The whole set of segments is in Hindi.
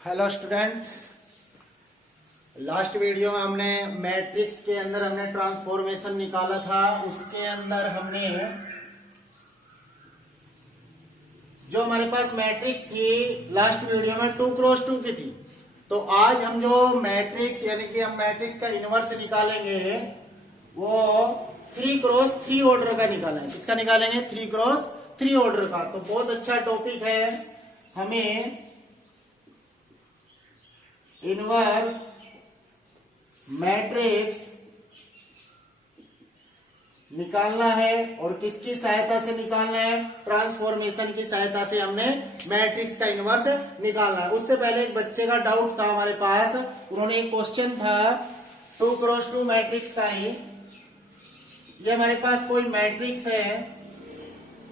हेलो स्टूडेंट, लास्ट वीडियो में हमने मैट्रिक्स के अंदर हमने ट्रांसफॉर्मेशन निकाला था। उसके अंदर हमने जो हमारे पास मैट्रिक्स थी लास्ट वीडियो में 2x2 की थी। तो आज हम जो मैट्रिक्स यानी कि हम मैट्रिक्स का इनवर्स निकालेंगे वो 3x3 ऑर्डर का निकालेंगे। किसका निकालेंगे? 3x3 ऑर्डर का। तो बहुत अच्छा टॉपिक है। हमें इनवर्स मैट्रिक्स निकालना है और किसकी सहायता से निकालना है? ट्रांसफॉर्मेशन की सहायता से हमने मैट्रिक्स का इनवर्स निकालना है। उससे पहले एक बच्चे का डाउट था हमारे पास। उन्होंने एक क्वेश्चन था 2x2 मैट्रिक्स का ही। ये हमारे पास कोई मैट्रिक्स है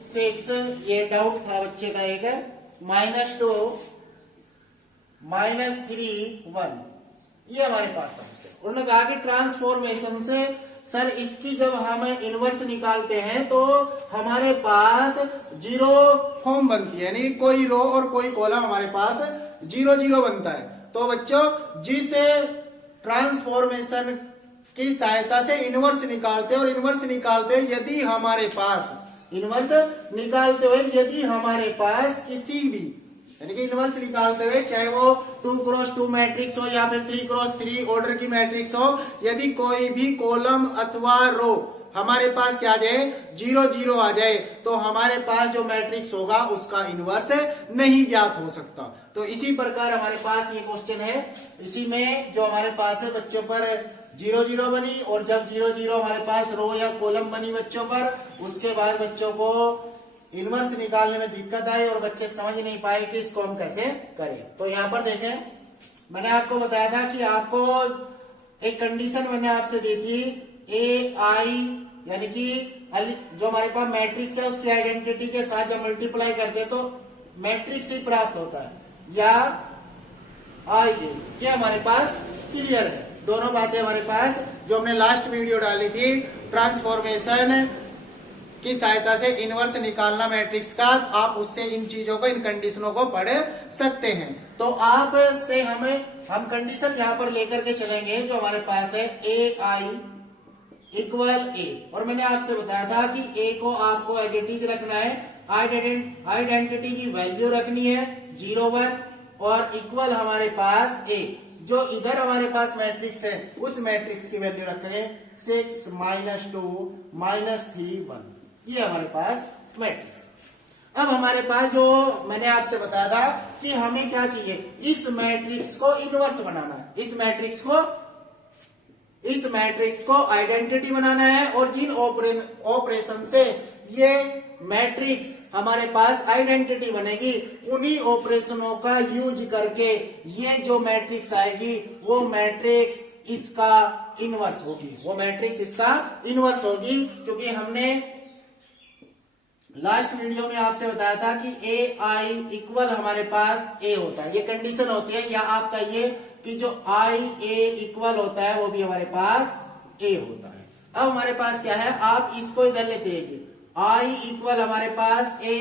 6, ये डाउट था बच्चे का एक -2 -3 1, ये हमारे पास था। उन्होंने कहा कि ट्रांसफॉर्मेशन से सर इसकी जब हम इनवर्स निकालते हैं तो हमारे पास जीरो फॉर्म बनती है, यानी कोई रो और कोई कॉलम हमारे पास 0 0 बनता है। तो बच्चों जिस ट्रांसफॉर्मेशन की सहायता से इनवर्स निकालते हैं और इनवर्स निकालते हुए यदि हमारे पास इनवर्स निकालते हुए यदि हमारे पास किसी भी यानी कि इनवर्स निकालते हुए चाहे वो 2x2 मैट्रिक्स हो या फिर 3x3 ऑर्डर की मैट्रिक्स हो, यदि कोई भी कॉलम अथवा रो हमारे पास क्या आ जाए 0 0 आ जाए तो हमारे पास जो मैट्रिक्स होगा उसका इनवर्स नहीं ज्ञात हो सकता। तो इसी प्रकार हमारे पास ये क्वेश्चन है। इसी में जो हमारे पास है बच्चों पर 0 0 बनी और जब 0 0 हमारे पास रो या कॉलम बनी बच्चों पर, उसके बाद बच्चों को इनवर्स निकालने में दिक्कत आई और बच्चे समझ नहीं पाए कि इसको हम कैसे करें। तो यहां पर देखें, मैंने आपको बताया था कि आपको एक कंडीशन मैंने आपसे दी थी ए आई यानी कि जो हमारे पास मैट्रिक्स है उसकी आइडेंटिटी के साथ जब मल्टीप्लाई करते हैं तो मैट्रिक्स ही प्राप्त होता है या आई, ये हमारे पास क्लियर है। दोनों बातें हमारे पास जो हमने लास्ट वीडियो डाली थी ट्रांसफॉर्मेशन की सहायता से इनवर्स निकालना मैट्रिक्स का, आप उससे इन चीजों को इन कंडीशनों को पढ़ सकते हैं। तो आप से हम कंडीशन यहां पर लेकर के चलेंगे जो हमारे पास है ए आई इक्वल ए, और मैंने आपसे बताया था कि ए को आपको एज इट इज रखना है, आइडेंटिटी की वैल्यू रखनी है 0 1 और इक्वल हमारे पास ए, जो इधर हमारे पास मैट्रिक्स है उस मैट्रिक्स की वैल्यू रखेंगे 6 -2 -3 1, ये हमारे पास मैट्रिक्स। अब हमारे पास जो मैंने आपसे बताया था कि हमें क्या चाहिए, इस मैट्रिक्स को इनवर्स बनाना है, इस मैट्रिक्स को आइडेंटिटी बनाना है और जिन ऑपरेशन से ये मैट्रिक्स हमारे पास आइडेंटिटी बनेगी उन्हीं ऑपरेशनों का यूज करके ये जो मैट्रिक्स आएगी वो मैट्रिक्स इसका इनवर्स होगी, क्योंकि हमने लास्ट वीडियो में आपसे बताया था कि ए आई इक्वल हमारे पास ए होता है, ये कंडीशन होती है, या आपका ये कि जो आई ए इक्वल होता है वो भी हमारे पास ए होता है। अब हमारे पास क्या है, आप इसको इधर लेते हैं, आई इक्वल हमारे पास ए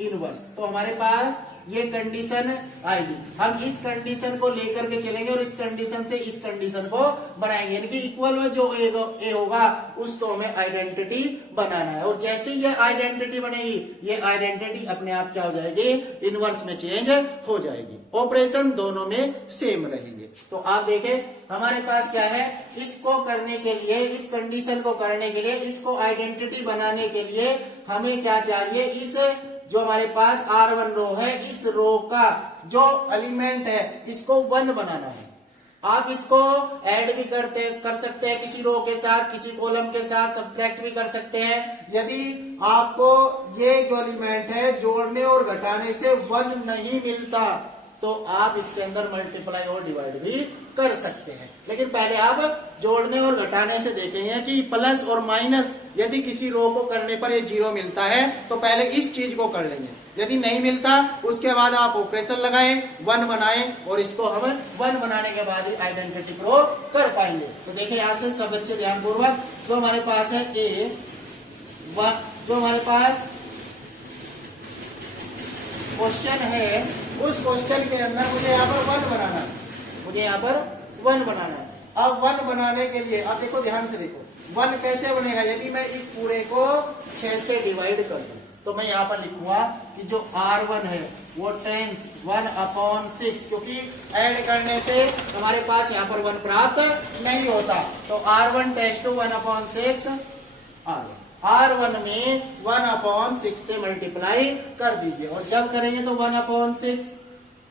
इनवर्स, तो हमारे पास ये कंडीशन आएगी। हम इस कंडीशन को लेकर के चलेंगे और इस कंडीशन से इस कंडीशन को बनाएंगे, यानी कि इक्वल में जो ए होगा उसको हमें आइडेंटिटी बनाना है। और जैसे ही ये आइडेंटिटी बनेगी ये आइडेंटिटी अपने आप क्या हो जाएगी, इनवर्स में चेंज हो जाएगी। ऑपरेशन दोनों में सेम रहेंगे। तो आप देखें हमारे पास क्या है, इसको करने के लिए, इस कंडीशन को करने के लिए, इसको आइडेंटिटी बनाने के लिए हमें क्या चाहिए, इस जो हमारे पास R1 रो है इस रो का जो एलिमेंट है इसको 1 बनाना है। आप इसको ऐड भी कर सकते हैं किसी रो के साथ, किसी कॉलम के साथ सब्ट्रैक्ट भी कर सकते हैं। यदि आपको ये जो एलिमेंट है जोड़ने और घटाने से 1 नहीं मिलता तो आप इसके अंदर मल्टीप्लाई और डिवाइड भी कर सकते हैं। लेकिन पहले आप जोड़ने और घटाने से देखेंगे कि प्लस और माइनस यदि किसी रो को करने पर ये 0 मिलता है तो पहले इस चीज को कर लेंगे, यदि नहीं मिलता उसके बाद आप ऑपरेशन लगाएं, 1 बनाएं और इसको हम 1 बनाने के बाद ही आइडेंटिटी प्रूव कर पाएंगे। तो देखिए यहां से सब बच्चे ध्यानपूर्वक, जो हमारे पास है ए, जो हमारे पास क्वेश्चन है उस क्वेश्चन के अंदर मुझे यहाँ पर 1 बनाना है, मुझे यहाँ पर 1 बनाना है। अब 1 बनाने के लिए अब देखो, ध्यान से देखो 1 कैसे बनेगा। यदि मैं इस पूरे को 6 से डिवाइड कर दूं तो मैं यहाँ पर लिखूंगा कि जो R1 है वो टेंस 1/6, क्योंकि ऐड करने से हमारे पास यहाँ पर 1 प्राप्त नहीं होता, तो R1 टेंस टू 1/6 R1 में 1/6 से मल्टीप्लाई कर दीजिए, और जब करेंगे तो 1/6,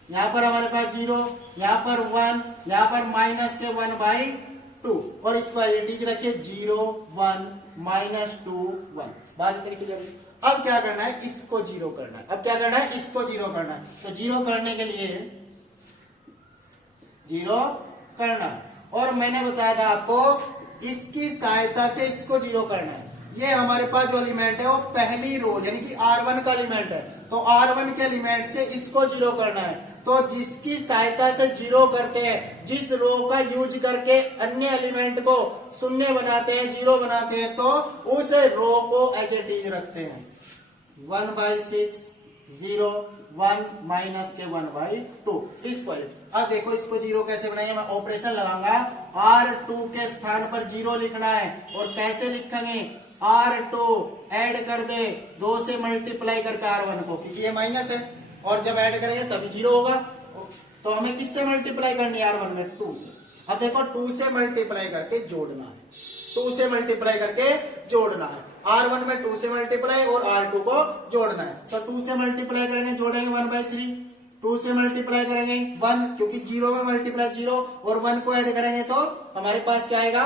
यहाँ पर हमारे पास 0, यहाँ पर 1, यहाँ पर माइनस के 1/2, और इसको एडिज रखिए 0 1 -2 1। बात क्लियर। अब क्या करना है, इसको 0 करना है। अब क्या करना है, इसको 0 करना है। तो 0 करने के लिए 0 करना है, और मैंने बताया था आपको इसकी सहायता से इसको 0 करना है। ये हमारे पास जो एलिमेंट है वो पहली रो यानी कि R1 का एलिमेंट है, तो R1 के एलिमेंट से इसको 0 करना है। तो जिसकी सहायता से 0 करते हैं, जिस रो का यूज करके अन्य एलिमेंट को शून्य बनाते हैं, 0 बनाते हैं, तो उस रो को एज इट इज रखते हैं 1/6 0 1 माइनस के 1/2 स्क्वायर। अब देखो इसको 0 कैसे बनाएंगे, मैं ऑपरेशन लगाऊंगा, R2 के स्थान पर 0 लिखना है, और कैसे लिखेंगे, R2 ऐड कर दे 2 से मल्टीप्लाई करके R1 को, क्योंकि ये माइनस है, और जब ऐड करेंगे तभी 0 होगा। तो हमें किससे मल्टीप्लाई करनी है, R1 में 2 से। अब देखो 2 से मल्टीप्लाई करके जोड़ना है, 2 से मल्टीप्लाई करके जोड़ना है, R1 में 2 से मल्टीप्लाई और R2 को जोड़ना है। तो 2 से मल्टीप्लाई करेंगे, जोड़ेंगे 1/3, 2 से मल्टीप्लाई करेंगे 1, क्योंकि 0 में मल्टीप्लाई 0, और 1 को ऐड करेंगे तो हमारे पास क्या आएगा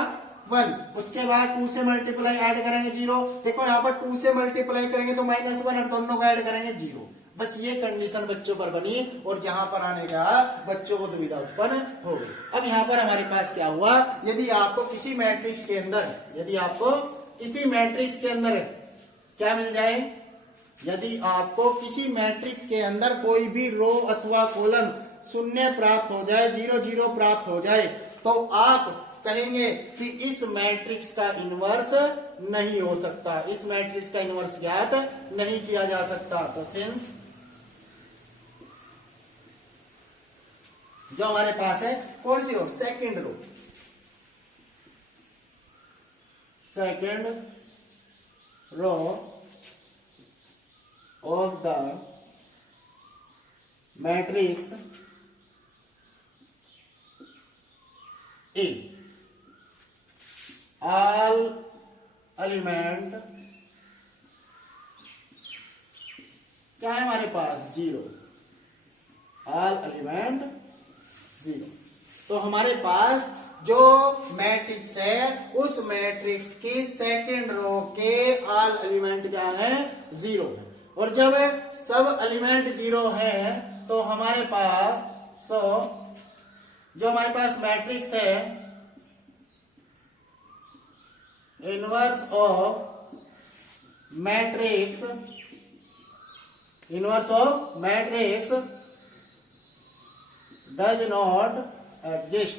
1। उसके बाद 2 से मल्टीप्लाई ऐड करेंगे 0, देखो यहाँ पर 2 से मल्टीप्लाई करेंगे तो -1, और दोनों को ऐड करेंगे 0। बस ये कंडीशन बच्चों पर बनी, और जहां पर आने का बच्चों को दुविधा उत्पन्न हो गई। अब यहाँ पर हमारे पास क्या हुआ, यदि आपको किसी मैट्रिक्स के अंदर, यदि आपको किसी मैट्रिक्स के अंदर क्या मिल जाए, यदि आपको किसी मैट्रिक्स के अंदर कोई भी रो अथवा कॉलम शून्य प्राप्त हो जाए, 0 0 प्राप्त हो जाए, तो आप कहेंगे कि इस मैट्रिक्स का इनवर्स नहीं हो सकता, इस मैट्रिक्स का इनवर्स ज्ञात नहीं किया जा सकता। तो सिंस जो हमारे पास है कौन सी row, second row, second row of the matrix A, all element क्या है हमारे पास 0, ऑल एलिमेंट 0। तो हमारे पास जो मैट्रिक्स है उस मैट्रिक्स की सेकंड रो के ऑल एलिमेंट क्या है 0 है, और जब सब एलिमेंट 0 है तो हमारे पास जो हमारे पास मैट्रिक्स है inverse of matrix does not exist,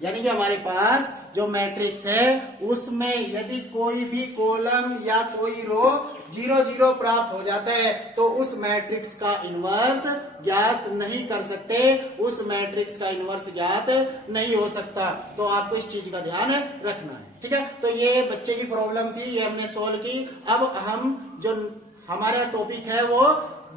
यानी कि हमारे पास जो मैट्रिक्स है उसमें यदि कोई भी कॉलम या कोई रो 0 0 प्राप्त हो जाता है तो उस मैट्रिक्स का इनवर्स ज्ञात नहीं कर सकते, उस मैट्रिक्स का इनवर्स ज्ञात नहीं हो सकता। तो आपको इस चीज का ध्यान रखना है, ठीक है। तो ये बच्चे की प्रॉब्लम थी, ये हमने सोल्व की। अब हम जो हमारा टॉपिक है वो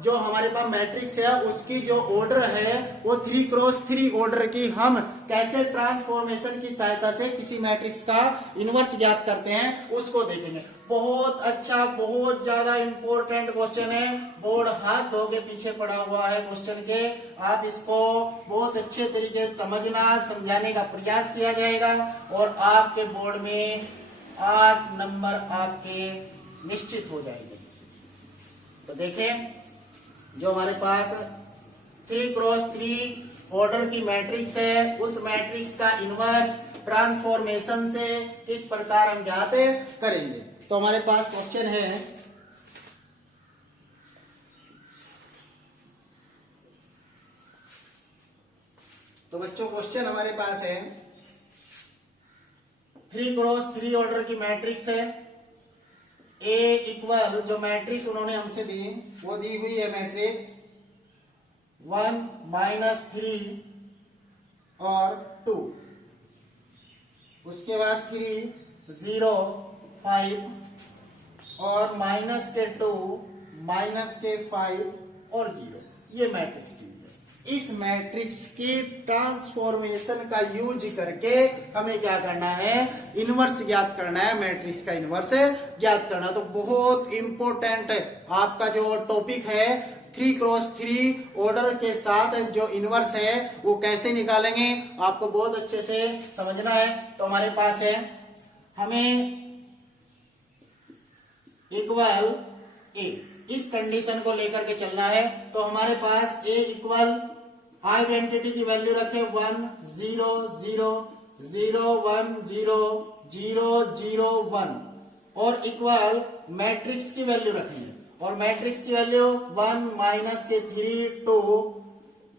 जो हमारे पास मैट्रिक्स है उसकी जो ऑर्डर है वो 3x3 ऑर्डर की हम कैसे ट्रांसफॉर्मेशन की सहायता से किसी मैट्रिक्स का इनवर्स ज्ञात करते हैं उसको देखेंगे। बहुत अच्छा, बहुत ज्यादा इंपॉर्टेंट क्वेश्चन है, बोर्ड हाथ धो के पीछे पड़ा हुआ है क्वेश्चन के। आप इसको बहुत अच्छे तरीके से समझना, समझाने का प्रयास किया जाएगा और आपके बोर्ड में 8 नंबर आपके निश्चित हो जाएंगे। तो देखें, जो हमारे पास 3x3 ऑर्डर की मैट्रिक्स है उस मैट्रिक्स का इनवर्स ट्रांसफॉर्मेशन से किस प्रकार हम ज्ञात करेंगे। तो हमारे पास क्वेश्चन है, तो बच्चों क्वेश्चन हमारे पास है 3x3 ऑर्डर की मैट्रिक्स है ए इक्वल, जो मैट्रिक्स उन्होंने हमसे दी वो दी हुई है मैट्रिक्स 1 -3 और 2, उसके बाद 3 0 5 और माइनस के 2 माइनस के 5 और 0, ये मैट्रिक्स दी हुई है। इस मैट्रिक्स की ट्रांसफॉर्मेशन का यूज करके हमें क्या करना है, इनवर्स ज्ञात करना है, मैट्रिक्स का इनवर्स ज्ञात करना। तो बहुत इंपॉर्टेंट है आपका जो टॉपिक है 3x3 ऑर्डर के साथ जो इनवर्स है वो कैसे निकालेंगे आपको बहुत अच्छे से समझना है। तो हमारे पास है, हमें इक्वल ए, इस कंडीशन को लेकर के चलना है। तो हमारे पास ए इक्वल आइडेंटिटी की वैल्यू रखे 1 0 0 0 1 0 0 0 1 और इक्वल मैट्रिक्स की वैल्यू रखनी है, और मैट्रिक्स की वैल्यू 1 माइनस के 3 2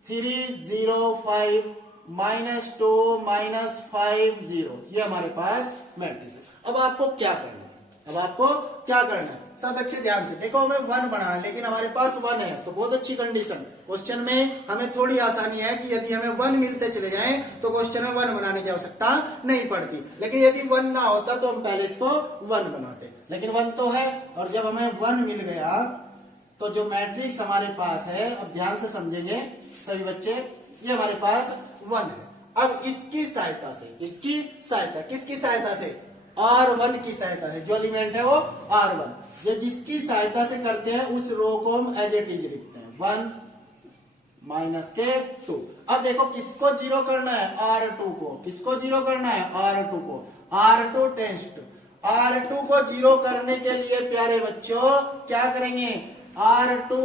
3 0 5 माइनस 2 माइनस 5 0, ये हमारे पास मैट्रिक्स है। अब आपको क्या करना है, अब आपको क्या करना है, सब अच्छे ध्यान से देखो। हमें 1 बनाना है, लेकिन हमारे पास 1 है तो बहुत अच्छी कंडीशन। क्वेश्चन में हमें थोड़ी आसानी है कि यदि हमें 1 मिलते चले जाएं तो क्वेश्चन में 1 बनाने की आवश्यकता नहीं पड़ती, लेकिन यदि 1 ना होता तो हम पहले इसको 1 बनाते, लेकिन 1 तो है। और जब हमें 1 मिल गया तो जो मैट्रिक्स हमारे पास है, अब ध्यान से समझेंगे सभी बच्चे, ये हमारे पास 1 है। अब इसकी सहायता से, इसकी सहायता, किसकी सहायता से, R1 की सहायता से, जो एलिमेंट है वो R1, जो जिसकी सहायता से करते हैं उस रो को हम एज इट इज लिखते हैं 1 माइनस के 2। अब देखो किसको जीरो करना है, R2 को, किसको जीरो करना है, R2 को। R2 टेंस टू, R2 को जीरो करने के लिए प्यारे बच्चों क्या करेंगे, R2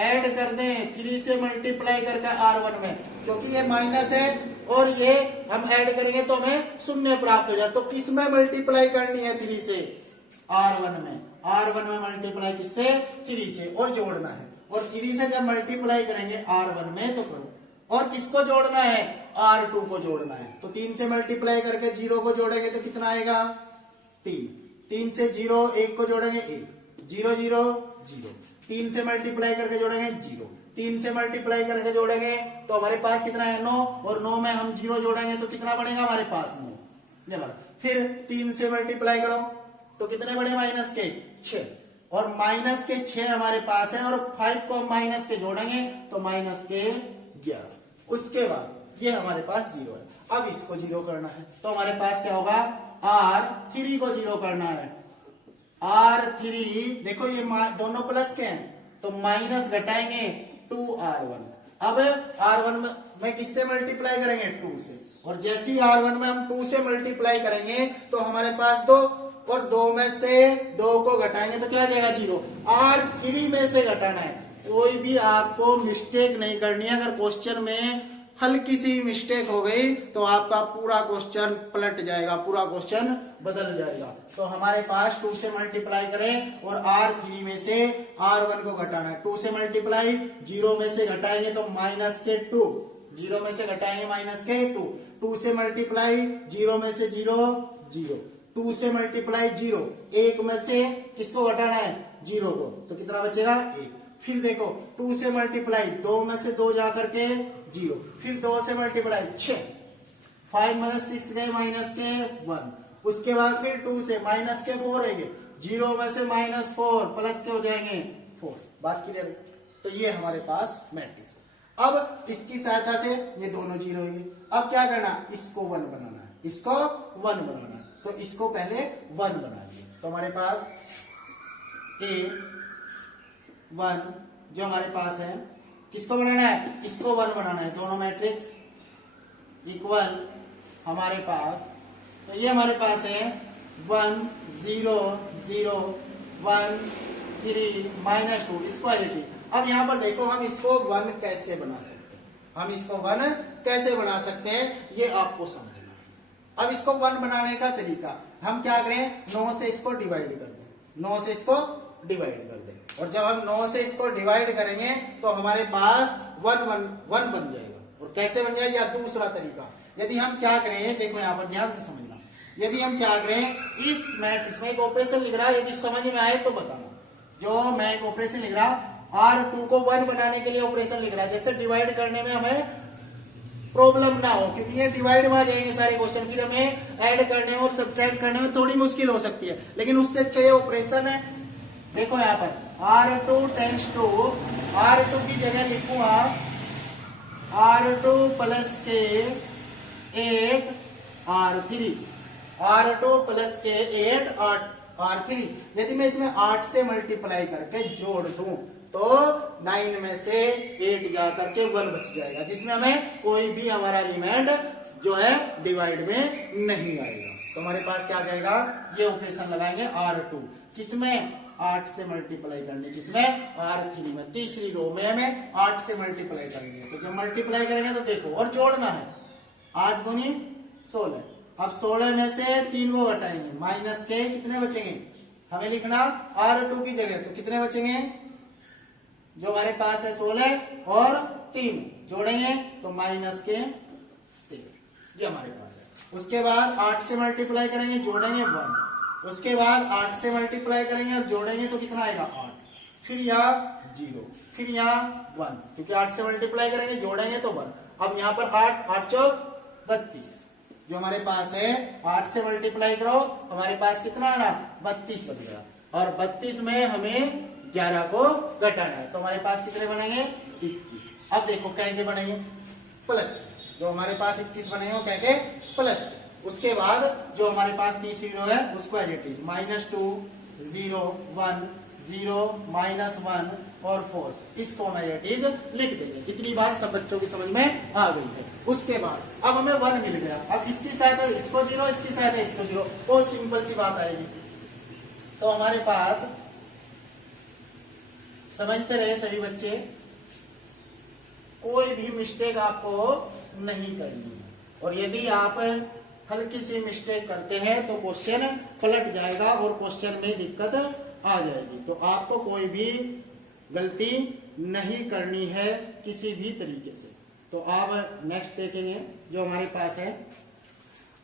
ऐड कर दें 3 से मल्टीप्लाई करके R1 में, क्योंकि ये माइनस है और ये हम ऐड करेंगे तो हमें शून्य प्राप्त हो जाए। तो किस में मल्टीप्लाई करनी है, 3 से, R1 में, R1 में मल्टीप्लाई किससे, 3 से, और जोड़ना है। और 3 से जब मल्टीप्लाई करेंगे R1 में तो करो, और किसको जोड़ना है, R2 को जोड़ना है। तो 3 से मल्टीप्लाई करके 0 को जोड़ेंगे तो कितना आएगा, 3, 3 से 0 1 को जोड़ेंगे 1, 0 0 0, 3 से मल्टीप्लाई करके जोड़ेंगे 0, 3 से मल्टीप्लाई करके जोड़ेंगे तो हमारे पास कितना है 9, और 9 में हम 0 जोड़ेंगे तो कितना बनेगा हमारे पास 9। फिर 3 से मल्टीप्लाई करो तो कितने बने, माइनस के 6, और माइनस के 6 हमारे पास है, और 5 को हम माइनस के जोड़ेंगे तो माइनस के 11। उसके बाद ये हमारे पास 0 है। अब इसको 0 करना है तो हमारे पास क्या होगा, R3 को 0 करना है। R3 देखो ये दोनों प्लस के हैं तो माइनस घटाएंगे 2R1। अब R1 में किससे मल्टीप्लाई करेंगे, 2 से, और जैसे ही R1 में हम 2 से मल्टीप्लाई करेंगे तो हमारे पास 2, और 2 में से 2 को घटाएंगे तो क्या आ जाएगा 0। R3 में से घटाना है, कोई भी आपको मिस्टेक नहीं करनी है। अगर क्वेश्चन में हल्की सी मिस्टेक हो गई तो आपका पूरा क्वेश्चन पलट जाएगा, पूरा क्वेश्चन बदल जाएगा। तो हमारे पास 2 से मल्टीप्लाई करें और R3 में से R1 को घटाना है। 2 से मल्टीप्लाई, 0 में से घटाएंगे तो माइनस के 2, 0 में से घटाएंगे माइनस के 2, 2 से मल्टीप्लाई, 0 में से 0 0, 2 से मल्टीप्लाई 0, 1 में से किसको घटाना है, 0 को, तो कितना बचेगा 1। फिर देखो 2 से मल्टीप्लाई, 2 में से 2 जाकर के 0, फिर 2 से मल्टीप्लाई 6, 5 में 6 गए माइनस के 1, उसके बाद फिर 2 से माइनस के 4 रहेंगे, 0 में से -4 प्लस के हो जाएंगे 4, बात क्लियर। तो ये हमारे पास मैट्रिक्स। अब इसकी सहायता से ये दोनों 0 होंगे। अब क्या करना, इसको 1 बनाना है, इसको 1 बनाना है, तो इसको पहले 1 बनाइए। तो हमारे पास A1 जो हमारे पास है, किसको बनाना है, इसको 1 बनाना है। दोनों मैट्रिक्स इक्वल हमारे पास, तो ये हमारे पास है 1 0 0 1 3 -2, इसको आइडेंटिटी। अब यहां पर देखो हम इसको 1 कैसे बना सकते हैं, हम इसको 1 कैसे बना सकते हैं ये आपको समझना है। अब इसको 1 बनाने का तरीका, हम क्या करें, 9 से इसको डिवाइड कर दें, 9 से इसको डिवाइड कर दें, और जब हम 9 से इसको डिवाइड करेंगे तो हमारे पास 1 बन जाएगा। और कैसे बन जाएगा, या दूसरा तरीका, यदि हम क्या करें, देखो यहां पर ध्यान से समझना, यदि हम क्या करें, इस मैट्रिक्स में एक ऑपरेशन लिख रहा है, यदि समझ में आए तो बताना। जो मैं एक ऑपरेशन लिख रहा, R2 को 1 बनाने के लिए ऑपरेशन लिख रहा है, जैसे डिवाइड करने में हमें प्रॉब्लम ना हो, क्योंकि ये डिवाइड में आ जाएंगे सारे क्वेश्चन, फिर हमें ऐड करने और सब्ट्रैक्ट करने में थोड़ी मुश्किल हो सकती है, लेकिन उससे अच्छा ये ऑपरेशन है। देखो यहाँ पर R2 टेंस टू, R2 की जगह लिखूंगा R2 प्लस के 8 R3, R2 प्लस के 8 R3। यदि मैं इसमें 8 से मल्टीप्लाई करके जोड़ दूं तो 9 में से 8 जा करके 1 बच जाएगा, जिसमें हमें कोई भी हमारा एलिमेंट जो है डिवाइड में नहीं आएगा। तो हमारे पास क्या आ जाएगा, ये ऑपरेशन लगाएंगे R2 किसमें, 8 से मल्टीप्लाई करने, किसमें, R3 में, तीसरी रो में हमें 8 से मल्टीप्लाई करेंगे। तो जब मल्टीप्लाई करेंगे तो देखो और जोड़ना है, 8 दूनी 16, अब 16 में से 3 को घटाएंगे, माइनस के कितने बचेंगे, हमें लिखना R2 की जगह तो कितने बचेंगे, जो हमारे पास है 16 और 3 जोड़ेंगे तो माइनस के 13, ये हमारे पास है। उसके बाद 8 से मल्टीप्लाई करेंगे, जोड़ेंगे 1, उसके बाद 8 से मल्टीप्लाई करेंगे और जोड़ेंगे तो कितना आएगा 8, फिर यहाँ 0, फिर यहाँ 1, क्योंकि 8 से मल्टीप्लाई करेंगे जोड़ेंगे तो 1। अब यहाँ पर 8 8 चौक 32, जो हमारे पास है 8 से मल्टीप्लाई करो हमारे पास कितना आना 32 बन गया, और 32 में हमें 11 को घटाना है, तो हमारे पास कितने बनेंगे 21। अब देखो कैसे बनेंगे, प्लस, जो हमारे पास 21 बनेंगे वो कैसे प्लस। उसके बाद जो हमारे पास तीसरी रो है उसको एज इट इज -2 0 1 0 -1 और 4, इसको हम एज इट इज लिख देंगे। इतनी बात सब बच्चों की समझ में आ गई है। उसके बाद अब हमें 1 मिल गया, अब इसकी सहायता इसको 0, इसकी सहायता इसको 0, बहुत सिंपल सी बात आएगी। तो हमारे पास समझते रहे सही बच्चे, कोई भी मिस्टेक आपको नहीं करनी है, और यदि आप हल्की सी मिस्टेक करते हैं तो क्वेश्चन पलट जाएगा और क्वेश्चन में दिक्कत आ जाएगी। तो आपको कोई भी गलती नहीं करनी है किसी भी तरीके से। तो आप नेक्स्ट देखेंगे जो हमारे पास है,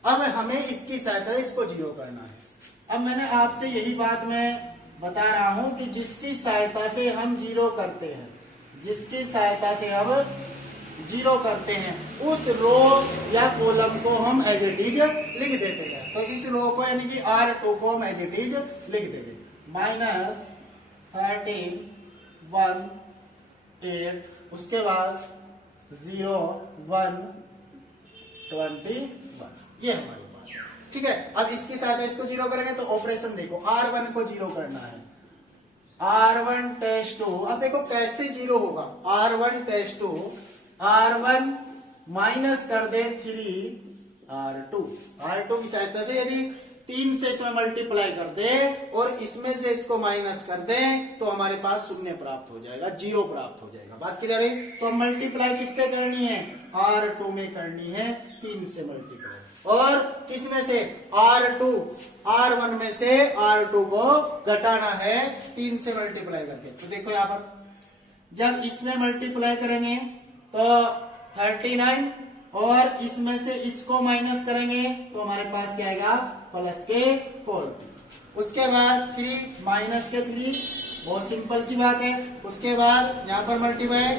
अब हमें इसकी सहायता इसको 0 करना है। अब मैंने आपसे यही बात मैं बता रहा हूं कि जिसकी सहायता से हम 0 करते हैं, जिसकी सहायता से हम 0 करते हैं उस रो या कॉलम को हम एज इट इज लिख देते हैं। तो इस रो को यानी कि R2 को हम एज इट इज लिख देंगे, -13 1 8, उसके बाद 0 1 21, ये हमारे पास, ठीक है। अब इसके साथ इसको 0 करेंगे तो ऑपरेशन देखो, R1 को 0 करना है, R1 टेस्ट 2, अब देखो कैसे 0 होगा, R1 टेस्ट 2, R1 माइनस कर दे 3 R2 की सहायता से यदि 3 से इसमें मल्टीप्लाई कर दे और इसमें से इसको माइनस कर दे तो हमारे पास 0 प्राप्त हो जाएगा, 0 प्राप्त हो जाएगा। बात क्लियर है? तो मल्टीप्लाई किससे करनी है, R2 में करनी है, 3 से मल्टीप्लाई, और किसमें से R1 में से R2 को घटाना है 3 से मल्टीप्लाई करके। तो देखो यहां पर जब इसमें मल्टीप्लाई करेंगे तो 39 और इसमें से इसको माइनस करेंगे तो हमारे पास क्या आएगा प्लस के 4। उसके बाद 3 माइनस के 3, बहुत सिंपल सी बात है। उसके बाद यहां पर मल्टीप्लाई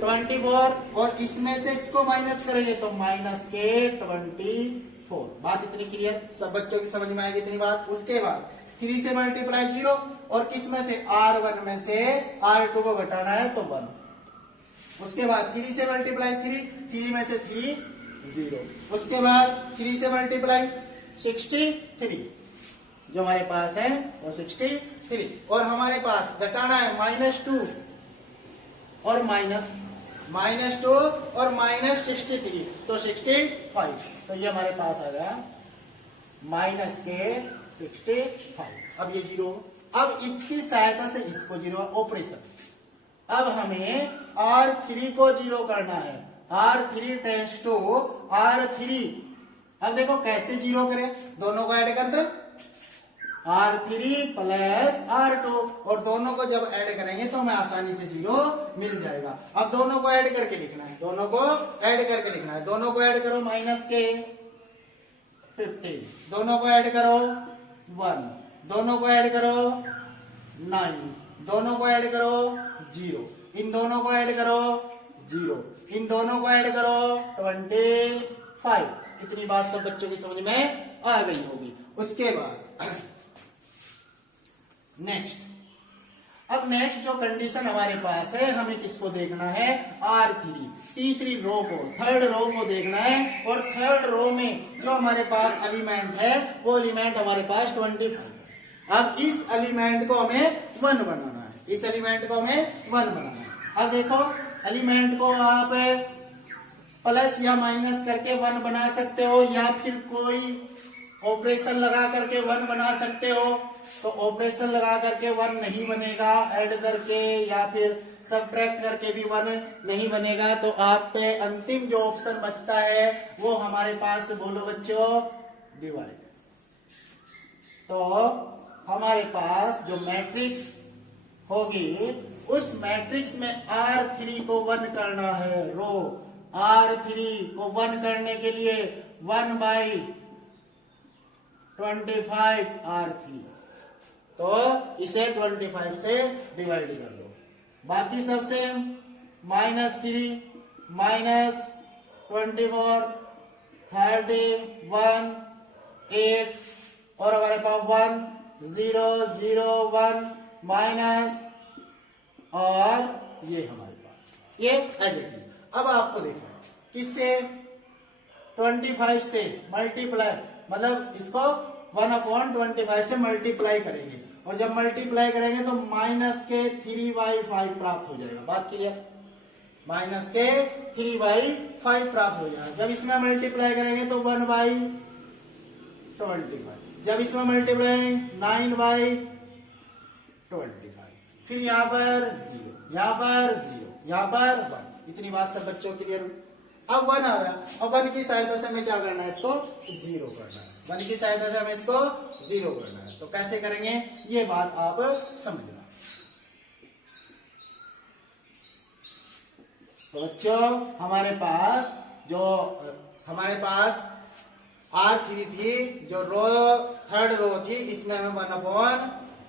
24 और इसमें से इसको माइनस करेंगे तो माइनस के 24। बात इतनी क्लियर, सब बच्चों की समझ में आएगी इतनी बात। उसके बाद 3 से मल्टीप्लाई 0 और किसमें से R1 में से R2 को घटाना है तो 1। उसके बाद 3 से मल्टीप्लाई 3 में से 3 0। उसके बाद 3 से मल्टीप्लाई 63, जो हमारे पास है वो 63, और हमारे पास घटाना है -2 और -2 और -63 तो 65। तो ये हमारे पास आ गया माइनस के 65। अब ये 0, अब इसकी सहायता से इसको 0 ऑपरेशन। अब हमें R3 को 0 करना है, R3 टेंस टू R3। अब देखो कैसे 0 करें, दोनों को ऐड कर दे R3 प्लस R2, और दोनों को जब ऐड करेंगे तो हमें आसानी से 0 मिल जाएगा। अब दोनों को ऐड करके लिखना है, दोनों को ऐड करके लिखना है, दोनों को ऐड करो माइनस के 15 दोनों को ऐड करो 1, दोनों को ऐड करो 9, दोनों को ऐड करो 0, इन दोनों को ऐड करो 0, इन दोनों को ऐड करो 25। इतनी बात सब बच्चों की समझ में आ गई होगी। उसके बाद नेक्स्ट, अब नेक्स्ट जो कंडीशन हमारे पास है, हमें किसको देखना है, R3, तीसरी रो को, थर्ड रो को देखना है। और थर्ड रो में जो हमारे पास एलिमेंट है वो एलिमेंट हमारे पास 25 है। अब इस एलिमेंट को हमें 1 बनाना है, इस एलिमेंट को हमें 1 बनाना है। अब देखो एलिमेंट को आप प्लस या माइनस करके 1 बना सकते हो, या फिर कोई ऑपरेशन लगा करके 1 बना सकते हो। तो ऑपरेशन लगा करके 1 नहीं बनेगा, ऐड करके या फिर सबट्रैक्ट करके भी 1 नहीं बनेगा। तो आप पे अंतिम जो ऑप्शन बचता है वो हमारे पास, बोलो बच्चों, डिवाइड। तो हमारे पास जो मैट्रिक्स होगी उस मैट्रिक्स में R3 को 1 करना है। रो R3 को 1 करने के लिए 1/25 R3, तो इसे 25 से डिवाइड कर दो। बाकी सबसे -3 -24 31 8 और हमारे पास 1 0 0 1 माइनस, और ये हमारे पास ये एज। अब आपको देखो किससे, 25 से मल्टीप्लाई, मतलब इसको 1/25 से मल्टीप्लाई करेंगे, और जब मल्टीप्लाई करेंगे तो माइनस के 3/5 प्राप्त हो जाएगा। बात क्लियर, माइनस के 3/5 प्राप्त हो जाएगा। जब इसमें मल्टीप्लाई करेंगे तो 1/25, जब इसमें मल्टीप्लाई 9/25, फिर यहाँ पर 0, यहाँ पर 0, यहाँ पर 1। इतनी बात सब बच्चों क्लियर हुई। अब 1 आ रहा, अब 1 की सहायता से हमें क्या करना है, इसको 0 करना है। 1 की सहायता से हमें इसको 0 करना है। तो कैसे करेंगे ये बात आप समझना। तो बच्चों हमारे पास जो R3 थी, जो रो थर्ड रो थी, इसमें हमें 1/,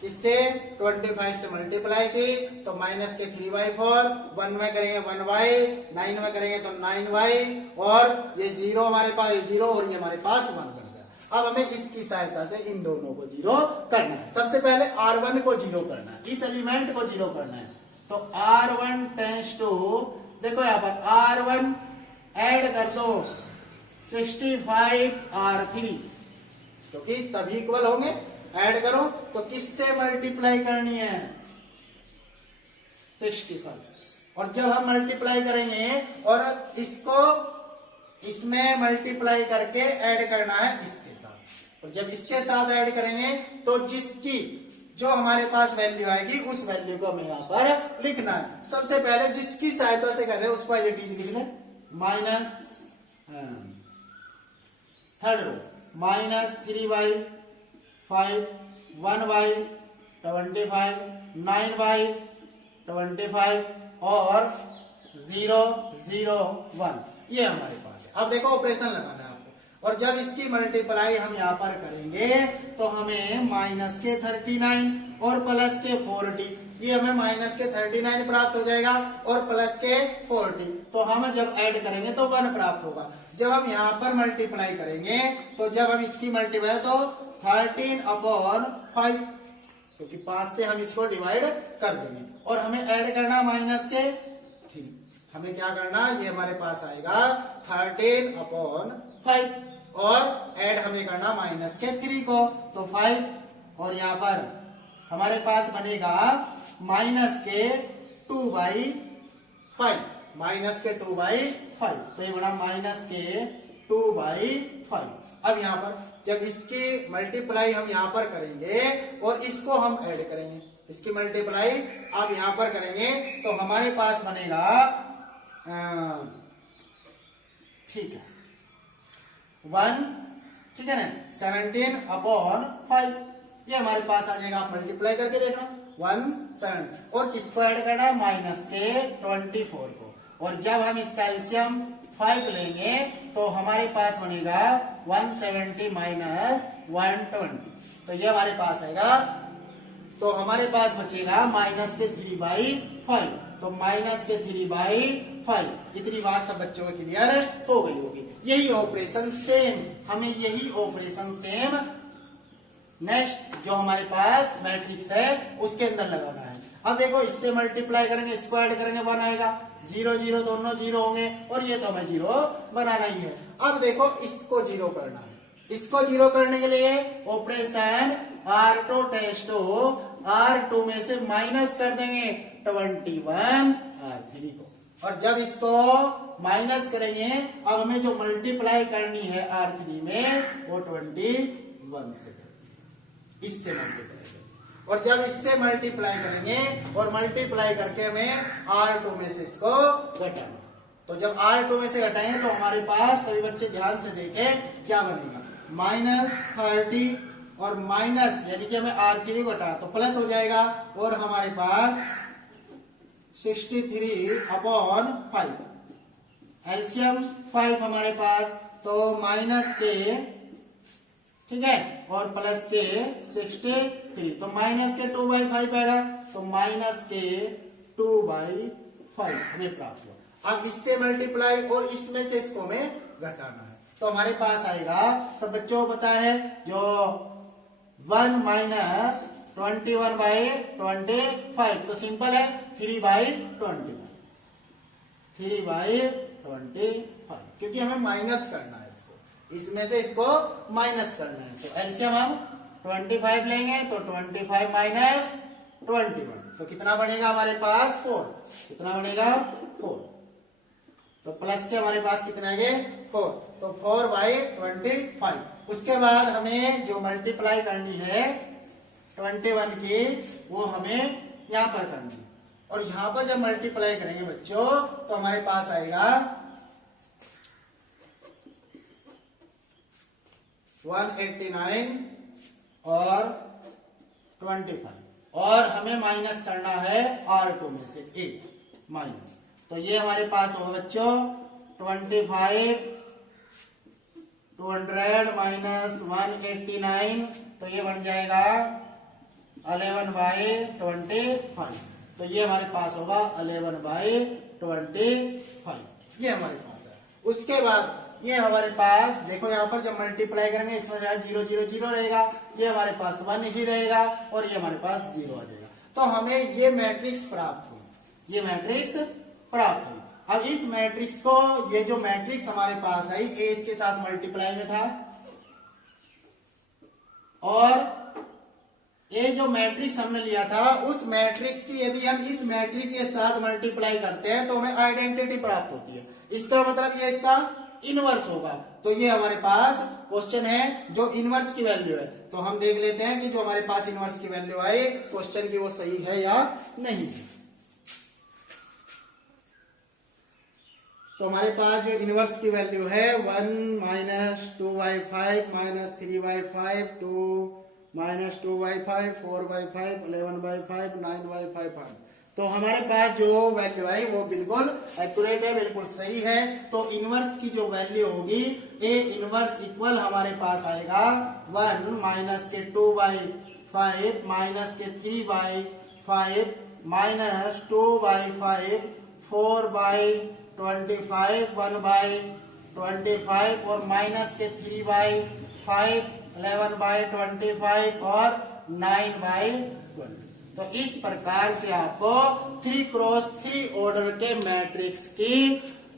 इससे 25 से मल्टीप्लाई की तो माइनस के 3/4, 1 में करेंगे 1/, 9 में करेंगे तो 9/, और ये 0 हमारे पास, ये 0 और ये हमारे पास 1 बन गया। अब हमें इसकी सहायता से इन दोनों को 0 करना है। सबसे पहले R1 को 0 करना है, इस एलिमेंट को 0 करना है। तो R1 टेंस टू, देखो यहाँ पर R1 ऐड कर दो 65 R3, क्योंकि तभी इक्वल होंगे। ऐड करो तो किससे मल्टीप्लाई करनी है, 65। और जब हम मल्टीप्लाई करेंगे और इसको इसमें मल्टीप्लाई करके ऐड करना है इसके साथ, और जब इसके साथ ऐड करेंगे तो जिसकी जो हमारे पास वैल्यू आएगी उस वैल्यू को हमें यहाँ पर लिखना है। सबसे पहले जिसकी सहायता से कर रहे हैं उसको एज इट इज लिख लें, माइनस थर्ड रो -3/5 1/25 9/25 और 0 0 1, ये हमारे पास है। अब देखो ऑपरेशन लगाना है आपको, और जब इसकी मल्टीप्लाई हम यहाँ पर करेंगे तो हमें माइनस के 39 और प्लस के 40, ये हमें माइनस के 39 प्राप्त हो जाएगा और प्लस के 40, तो हम जब ऐड करेंगे तो 1 प्राप्त होगा। जब हम यहाँ पर मल्टीप्लाई करेंगे तो जब हम इसकी मल्टीप्लाई तो 13/5, क्योंकि 5 से हम इसको डिवाइड कर देंगे, और हमें ऐड करना माइनस के 3। हमें क्या करना, ये हमारे पास आएगा 13/5, और ऐड हमें करना माइनस के 3 को, तो 5, और यहाँ पर हमारे पास बनेगा माइनस के 2/5, माइनस के 2/5, तो ये बना माइनस के 2/5। अब यहाँ पर जब इसकी मल्टीप्लाई हम यहाँ पर करेंगे और इसको हम ऐड करेंगे, इसकी मल्टीप्लाई आप यहाँ पर करेंगे तो हमारे पास बनेगा, ठीक है, 1, ठीक है ना, 17/5, ये हमारे पास आ जाएगा। आप मल्टीप्लाई करके देखना, 1 7, और किसको ऐड करना, माइनस के 24 को। और जब हम इसका एलसीएम 5 लेंगे तो हमारे पास बनेगा 170 माइनस 120, तो ये हमारे पास आएगा। तो हमारे पास बचेगा माइनस के 3/5, तो माइनस के 3/5। इतनी बात सब बच्चों को क्लियर हो गई होगी। यही ऑपरेशन सेम, हमें यही ऑपरेशन सेम नेक्स्ट जो हमारे पास मैट्रिक्स है उसके अंदर लगाना है। अब देखो इससे मल्टीप्लाई करेंगे, इसको ऐड करेंगे, 1 आएगा, 0 0 दोनों 0 होंगे और ये तो हमें 0 बनाना ही है। अब देखो इसको 0 करना है, इसको 0 करने के लिए ऑपरेशन R2 टेस्ट R2 में से माइनस कर देंगे 21 R3 को, और जब इसको माइनस करेंगे अब हमें जो मल्टीप्लाई करनी है R3 में वो 21 से इससे मल्टीप्लाई करेंगे, और जब इससे मल्टीप्लाई करेंगे और मल्टीप्लाई करके हमें R2 में से इसको घटाना। तो जब R2 में से घटाएंगे तो हमारे पास, सभी बच्चे ध्यान से देखें क्या बनेगा, -30 और माइनस यानी कि हमें R3 को घटाना तो प्लस हो जाएगा, और हमारे पास 63/5 एलसीएम 5 हमारे पास, तो माइनस के, ठीक है, और प्लस के 63, तो माइनस के 2/5 आएगा, तो माइनस के 2/5 हमें प्राप्त हुआ। अब इससे मल्टीप्लाई और इसमें से इसको हमें घटाना है, तो हमारे पास आएगा, सब बच्चों को पता है, जो 1 माइनस 21/25, तो सिंपल है 3/25, 3/25, क्योंकि हमें माइनस करना है इसको, इसमें से इसको माइनस करना है। तो एलसीएम हम 25 लेंगे, तो 25 माइनस 21, तो कितना बनेगा हमारे पास 4, कितना बनेगा 4, तो प्लस के हमारे पास कितने आएंगे 4, तो 4/25। उसके बाद हमें जो मल्टीप्लाई करनी है 21 की वो हमें यहां पर करनी है, और यहां पर जब मल्टीप्लाई करेंगे बच्चों तो हमारे पास आएगा 189 और 25, और हमें माइनस करना है R2 में से 8 माइनस, तो ये हमारे पास होगा बच्चों 25 200 माइनस 189, तो ये बन जाएगा 11/25, तो ये हमारे पास होगा 11/25, ये हमारे पास है। उसके बाद ये हमारे पास देखो यहाँ पर जब मल्टीप्लाई करेंगे इसमें 0 0 0 रहेगा, ये हमारे पास 1 ही रहेगा, और ये हमारे पास 0 आ जाएगा। तो हमें ये मैट्रिक्स प्राप्त हुई, ये मैट्रिक्स प्राप्त हुई। अब इस मैट्रिक्स को, ये जो मैट्रिक्स हमारे पास आई ए इसके साथ मल्टीप्लाई में था, और ये जो मैट्रिक्स हमने लिया था उस मैट्रिक्स की यदि हम इस मैट्रिक्स के साथ मल्टीप्लाई करते हैं तो हमें आइडेंटिटी प्राप्त होती है। इसका मतलब ये इसका इनवर्स होगा। तो ये हमारे पास क्वेश्चन है जो इनवर्स की वैल्यू है, तो हम देख लेते हैं कि जो हमारे पास इनवर्स की वैल्यू आई क्वेश्चन की वो सही है या नहीं। तो हमारे पास जो इनवर्स की वैल्यू है 1 माइनस 2/5 माइनस 3/5 2 माइनस 2/5 4/5 11/5 9/5, तो हमारे पास जो वैल्यू आई वो बिल्कुल एक्यूरेट है, बिल्कुल सही है। तो इनवर्स की जो वैल्यू होगी ए इनवर्स इक्वल हमारे पास आएगा 1 माइनस के 2/5 माइनस के 3/5 माइनस 2/5 4/25 1/25 और माइनस के 3/5 11/25 और 9/20। तो इस प्रकार से आपको 3x3 ऑर्डर के मैट्रिक्स की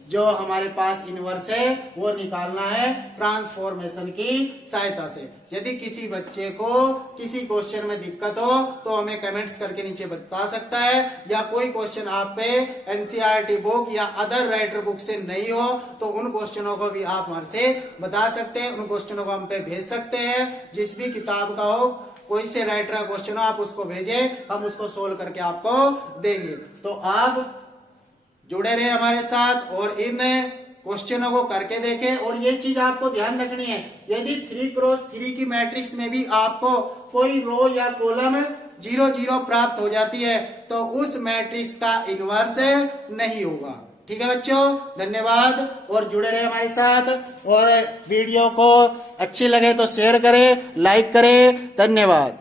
जो हमारे पास इनवर्स है वो निकालना है ट्रांसफॉर्मेशन की सहायता से। यदि किसी बच्चे को किसी क्वेश्चन में दिक्कत हो तो हमें कमेंट्स करके नीचे बता सकता है, या कोई क्वेश्चन आप पे एनसीईआरटी बुक या अदर राइटर बुक से नहीं हो तो उन क्वेश्चनों को भी आप हमारे से बता सकते हैं, उन क्वेश्चनों को हम पे भेज सकते हैं। जिस भी किताब का हो, कोई से राइटर का क्वेश्चन हो आप उसको भेजें, हम उसको सोल्व करके आपको देंगे। तो आप जुड़े रहे हमारे साथ और इन क्वेश्चनों को करके देखें। और ये चीज आपको ध्यान रखनी है, यदि 3x3 की मैट्रिक्स में भी आपको कोई रो या कॉलम 0 0 प्राप्त हो जाती है तो उस मैट्रिक्स का इनवर्स नहीं होगा। ठीक है बच्चों, धन्यवाद और जुड़े रहे हमारे साथ। और वीडियो को अच्छी लगे तो शेयर करें, लाइक करें। धन्यवाद।